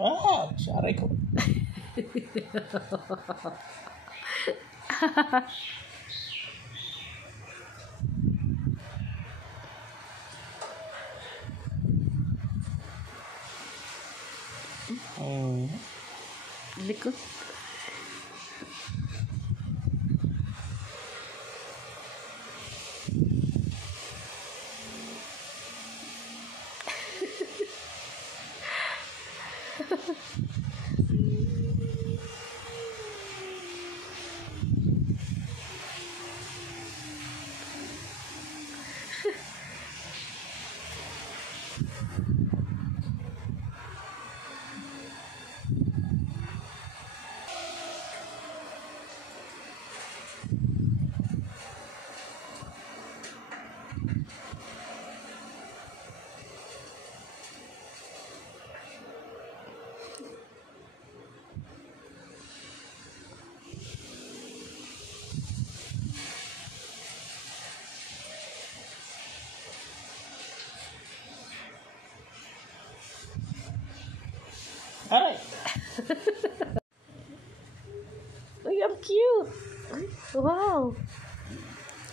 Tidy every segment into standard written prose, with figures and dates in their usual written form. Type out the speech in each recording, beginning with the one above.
Ah, saray ko. Likod. Aray. Look, I'm cute. Wow.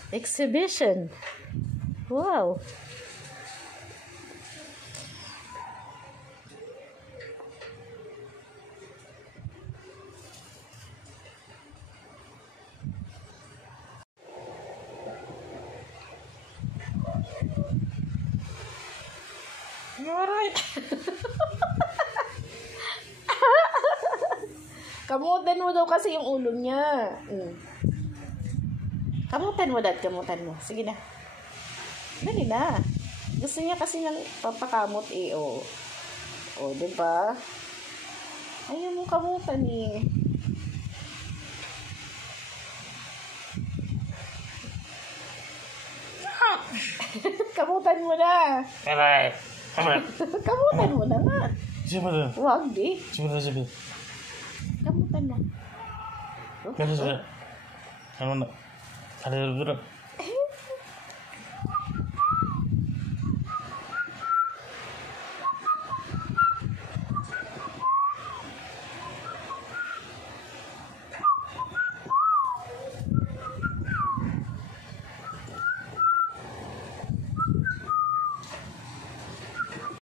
Exhibition. Wow. Aray. Kamutan mo daw kasi yung ulo niya. Kamutan mo, Dad. Kamutan mo. Sige na. Dali na. Gusto niya kasi ng papakamot eh. O, diba? Ayaw mo kamutan eh. Kamutan mo na. Aray. Kamutan mo na nga. Siapa tu? Wag di. Siapa? Kamutan mo. Kan sudah. Kamu nak? Ada duduk.